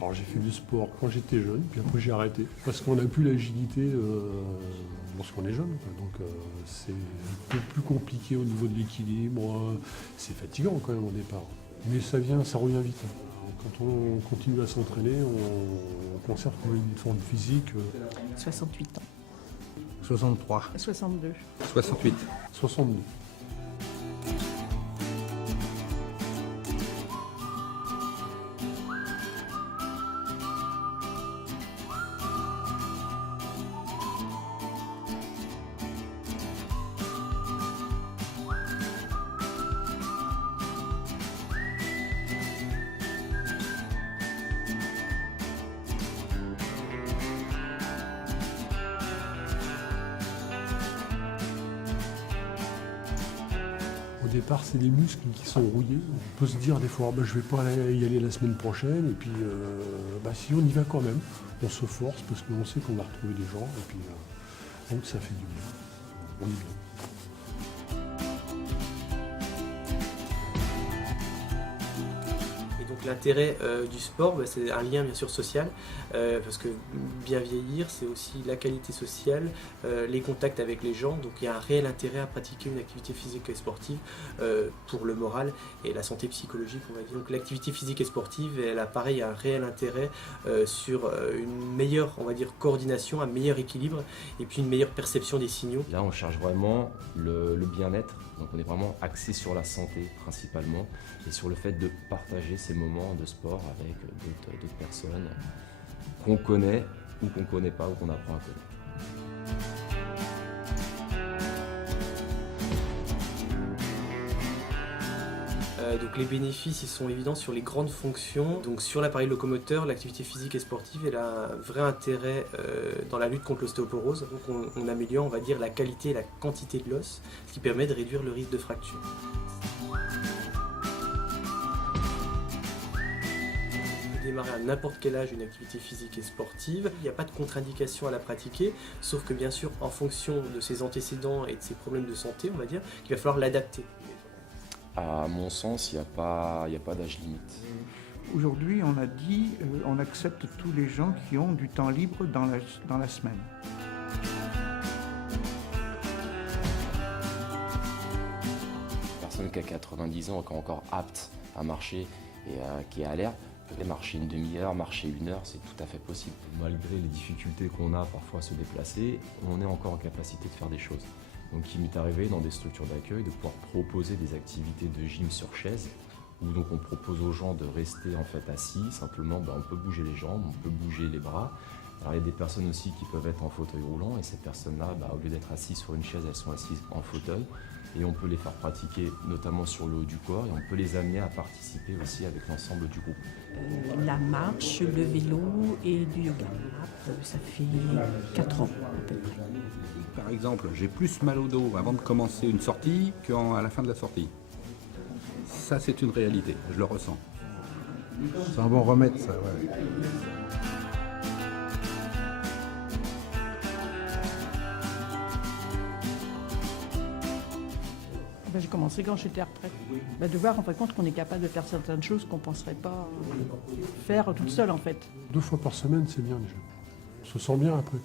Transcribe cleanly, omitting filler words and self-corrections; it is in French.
Alors j'ai fait du sport quand j'étais jeune, puis après j'ai arrêté. Parce qu'on n'a plus l'agilité lorsqu'on est jeune, quoi. Donc c'est un peu plus compliqué au niveau de l'équilibre. C'est fatigant quand même au départ. Mais ça revient vite. Quand on continue à s'entraîner, on conserve quand même une forme physique. 68 ans. 63. 62. 68. 62. Au départ, c'est les muscles qui sont rouillés. On peut se dire des fois, je ne vais pas y aller la semaine prochaine. Et puis, si on y va quand même, on se force parce qu'on sait qu'on va retrouver des gens. Et puis, donc ça fait du bien. On est bien. Donc l'intérêt du sport, c'est un lien bien sûr social, parce que bien vieillir, c'est aussi la qualité sociale, les contacts avec les gens. Donc il y a un réel intérêt à pratiquer une activité physique et sportive pour le moral et la santé psychologique, on va dire. Donc l'activité physique et sportive, elle a pareil un réel intérêt sur une meilleure, on va dire, coordination, un meilleur équilibre et puis une meilleure perception des signaux. Là, on cherche vraiment le bien-être. Donc on est vraiment axé sur la santé principalement et sur le fait de partager ces moments de sport avec d'autres personnes qu'on connaît ou qu'on ne connaît pas ou qu'on apprend à connaître. Donc les bénéfices ils sont évidents sur les grandes fonctions. Donc sur l'appareil locomoteur, l'activité physique et sportive elle a un vrai intérêt dans la lutte contre l'ostéoporose. Donc on améliore, on va dire, la qualité et la quantité de l'os, ce qui permet de réduire le risque de fracture. On peut démarrer à n'importe quel âge une activité physique et sportive. Il n'y a pas de contre-indication à la pratiquer, sauf que bien sûr en fonction de ses antécédents et de ses problèmes de santé, on va dire, qu'il va falloir l'adapter. À mon sens, il n'y a pas d'âge limite. Aujourd'hui, on a dit on accepte tous les gens qui ont du temps libre dans la semaine. Une personne qui a 90 ans, qui est encore apte à marcher et qui est alerte, peut marcher une demi-heure, marcher une heure, c'est tout à fait possible. Malgré les difficultés qu'on a parfois à se déplacer, on est encore en capacité de faire des choses. Donc il m'est arrivé dans des structures d'accueil de pouvoir proposer des activités de gym sur chaise, où donc on propose aux gens de rester en fait assis, simplement on peut bouger les jambes, on peut bouger les bras. Alors il y a des personnes aussi qui peuvent être en fauteuil roulant et ces personnes-là, au lieu d'être assises sur une chaise, elles sont assises en fauteuil et on peut les faire pratiquer notamment sur le haut du corps et on peut les amener à participer aussi avec l'ensemble du groupe. La marche, le vélo et du yoga. Ça fait 4 ans à peu près. Par exemple, j'ai plus mal au dos avant de commencer une sortie qu'à la fin de la sortie. Ça, c'est une réalité, je le ressens. C'est un bon remède, ça, ouais. J'ai commencé quand j'étais à retraite. De voir en fin de compte qu'on est capable de faire certaines choses qu'on ne penserait pas faire toute seule en fait. 2 fois par semaine, c'est bien déjà. On se sent bien après.